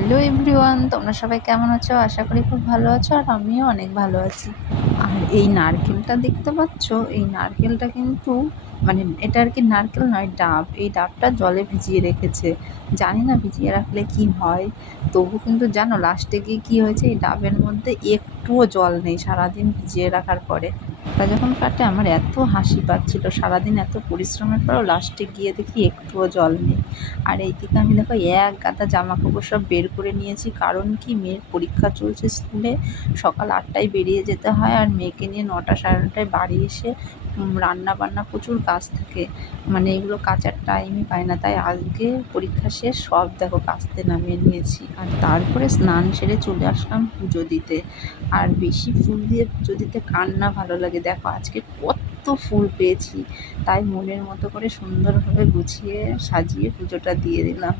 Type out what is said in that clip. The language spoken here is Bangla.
হ্যালো এভরিওয়ান, তোমরা সবাই কেমন আছো? আশা করি খুব ভালো আছো, আর আমিও অনেক ভালো আছি। আর এই নারকেলটা দেখতে পাচ্ছ, এই নারকেলটা কিন্তু এটা আর কি নারকেল নয়, ডাব। এই ডাবটা জলে ভিজিয়ে রেখেছে। জানি না ভিজিয়ে রাখলে কি হয়, তবু কিন্তু জানো লাস্টে গিয়ে কি হয়েছে, এই ডাবের মধ্যে একটুও জল নেই সারাদিন ভিজিয়ে রাখার পরে। তা যখন কাটে আমার এত হাসি পাচ্ছিল, সারাদিন এত পরিশ্রমের পরেও লাস্টে গিয়ে দেখি একটুও জল নেই। আর এইদিকে আমি দেখো এক গাদা জামা কাপড় সব বের করে নিয়েছি, কারণ কি মেয়ের পরীক্ষা চলছে স্কুলে। সকাল 8টায় বেরিয়ে যেতে হয়, আর মেয়েকে নিয়ে 9টা সাড়ে 9টায় বাড়ি এসে রান্না বান্না প্রচুর কাজ থাকে, এগুলো কাচার টাইমই পায় না। তাই আজকে পরীক্ষা শেষ, সব দেখো কাচতে নামিয়ে নিয়েছি। আর তারপরে স্নান সেরে চলে আসলাম পুজো দিতে। আর বেশি ফুল দিয়ে পুজো দিতে কার না ভালো লাগে, দেখো আজকে কত ফুল পেয়েছি। তাই মনের মতো করে সুন্দরভাবে গুছিয়ে সাজিয়ে পুজোটা দিয়ে দিলাম।